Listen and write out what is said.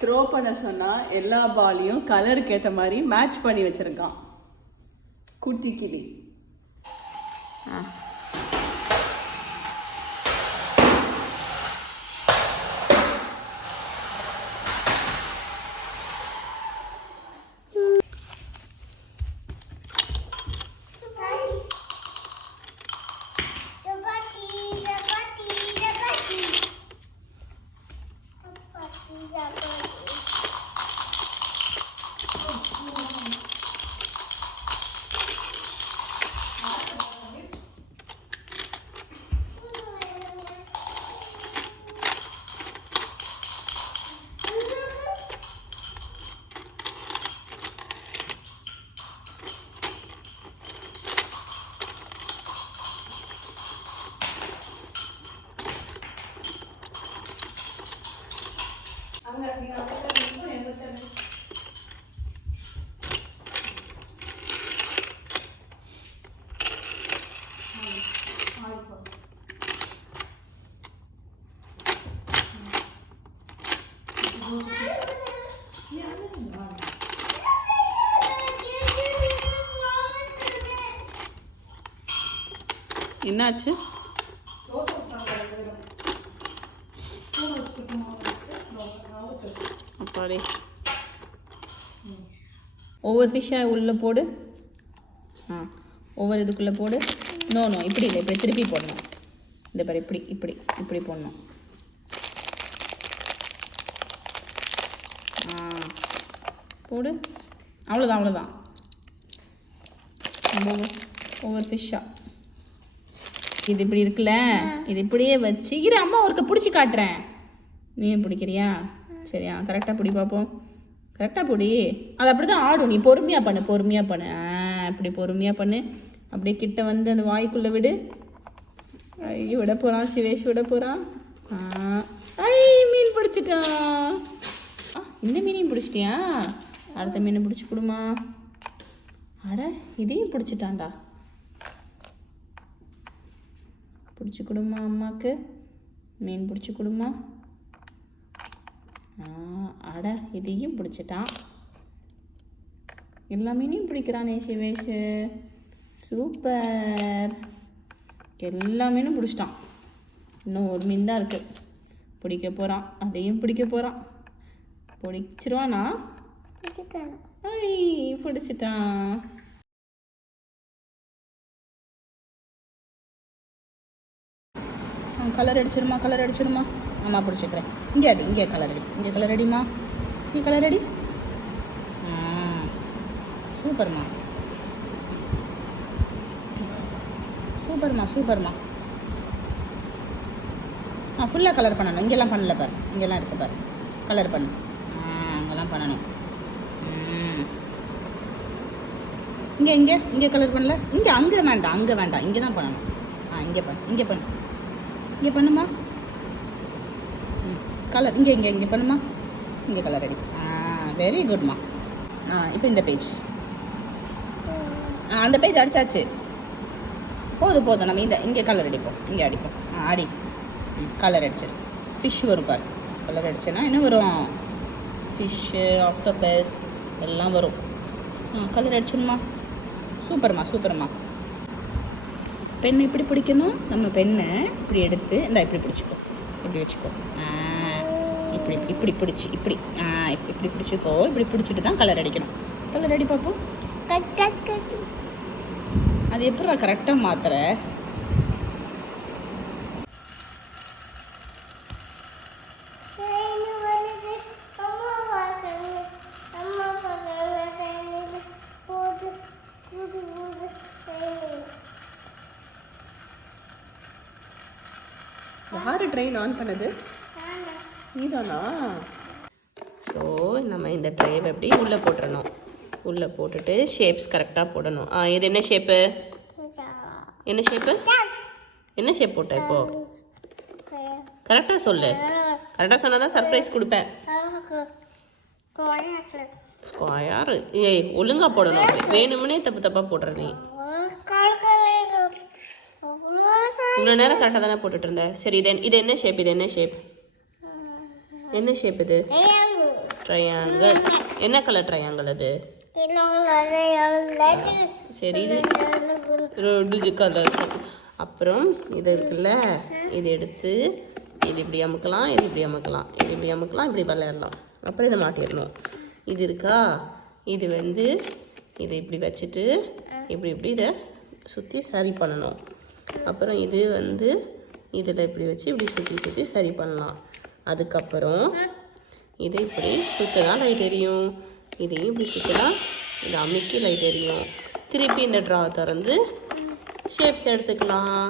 Throw பண்ண சொன்னால் எல்லா பாலையும் கலருக்கு ஏற்ற மாதிரி மேட்ச் பண்ணி வச்சுருக்கான் குட்டி கிளி. என்னாச்சு? அப்பாடி ஒவ்வொரு ஃபிஷ்ஷாக உள்ளே போடு. ஒவ்வொரு இதுக்குள்ளே போடு. நோ இப்படி இல்லை, இப்படி திருப்பி போடணும். இந்த பாரு, இப்படி இப்படி இப்படி போடணும். போடு. அவ்வளோதான். ஒவ்வொரு ஃபிஷ்ஷாக இது இப்படி இருக்குல்ல, இது இப்படியே வச்சு இரு, அம்மா ஒருக்க பிடிச்சி காட்டுறேன். நீ பிடிக்கிறியா? சரியா, கரெக்டாக பிடி பார்ப்போம். கரெக்டாக பிடி. அது அப்படி தான் ஆடும். நீ பொறுமையாக பண்ணு. இப்படி பொறுமையாக பண்ணு. அப்படியே கிட்ட வந்து அந்த வாய்க்குள்ளே விடு. ஐயோ, விட போகிறான் சிவேஷ், விட போகிறான். மீன் பிடிச்சிட்டான். இந்த மீனையும் பிடிச்சிட்டியா? அடுத்த மீனை பிடிச்சி கொடுமா. அட, இதையும் பிடிச்சிட்டான்டா. பிடிச்சி கொடுமா அம்மாவுக்கு. மீன் பிடிச்சி கொடுமா. அட, இதையும் பிடிச்சிட்டான். எல்லா மீனையும் பிடிக்கிறானே சிவேஷ். சூப்பர். எல்லா மீனும் பிடிச்சிட்டான். இன்னும் ஒரு மீன் தான் இருக்குது. பிடிக்க போகிறான். அதையும் பிடிக்க போகிறான். பிடிச்சிருவானா? பிடிச்சிட்டான். கலர் அடிச்சிடுமா. அம்மா பிடிச்சிக்கிறேன். இங்கே கலர் அடி. இங்கே கலர் அடிமா. நீ கலர் அடி. சூப்பர்மா. ஃபுல்லாக கலர் பண்ணணும். இங்கெல்லாம் பண்ணல பாரு. இங்கெல்லாம் இருக்குது பாரு. கலர் பண்ணு. அங்கெல்லாம் பண்ணணும். இங்கே கலர் பண்ணல. அங்கே வேண்டாம். இங்கே தான் பண்ணணும். இங்கே பண்ணுமா. கலர் இங்கே பண்ணுமா. இங்கே கலர் அடி. வெரி குட்மா. இப்போ இந்த பேஜ். அந்த பேஜ் அடித்தாச்சு. போதும். நம்ம இங்கே கலர் அடிப்போம். இங்கே அடிப்போம். அடி. கலர் அடிச்சிரு. ஃபிஷ் வரும் பாரு. கலர் அடிச்சேன்னா என்ன வரும்? ஃபிஷ்ஷு, ஆக்டோபஸ் எல்லாம் வரும். கலர் அடிச்சிடுமா. சூப்பர்மா. பெண்ணை இப்படி பிடிக்கணும். நம்ம பெண்ணை இப்படி எடுத்து இப்படி பிடிச்சிக்கோ. இப்படி வச்சுக்கோ. இப்படி பிடிச்சி இப்படி பிடிச்சிக்கோ. இப்படி பிடிச்சிட்டு தான் கலர் அடிக்கணும். கலர் அடி பார்ப்போம். அது எப்படி கரெக்டாக மாத்துற? யார் ட்ரெயின் ஆன் பண்ணது? நீதானா? ஸோ நம்ம இந்த ட்ரைவை எப்படி உள்ளே போட்டுறணும். உள்ளே போட்டுட்டு ஷேப்ஸ் கரெக்டாக போடணும். இது என்ன ஷேப்பு? என்ன ஷேப் போட்ட இப்போ? கரெக்டாக சொல்லு. கரெக்டாக சொன்னால் தான் சர்ப்ரைஸ் கொடுப்பேன். ஸ்கொயர். ஏய், ஒழுங்காக போடணும். வேணும்னே தப்பாக போடுற நீ. இவ்வளோ நேரம் கரெக்டாக தானே போட்டுட்டு இருந்தேன். சரி, இது என்ன ஷேப்? என்ன ஷேப் இது? ட்ரையாங்கிள். என்ன கலர் ட்ரையாங்கிள் அது? சரி, இது ரெண்டு கலர். அப்புறம் இது இருக்குல்ல, இது எடுத்து இது இப்படி அமுக்கலாம், இது இப்படி அமுக்கலாம், இது இப்படி அமுக்கலாம், இப்படி விளையாடலாம். அப்புறம் இதை மாட்டிடணும். இது இருக்கா, இது வந்து இதை இப்படி வச்சுட்டு இப்படி இப்படி இதை சுற்றி சரி பண்ணணும். அப்புறம் இது வந்து இதில் இப்படி வச்சு இப்படி சுற்றி சுற்றி சரி பண்ணலாம். அதுக்கப்புறம் இதை இப்படி சுற்றினா லைட் எரியும், இதையும் இப்படி சுற்றினா இதை அமுக்கி லைட் எரியும். திருப்பி இந்த ட்ரா திறந்து ஷேப்ஸ் எடுத்துக்கலாம்.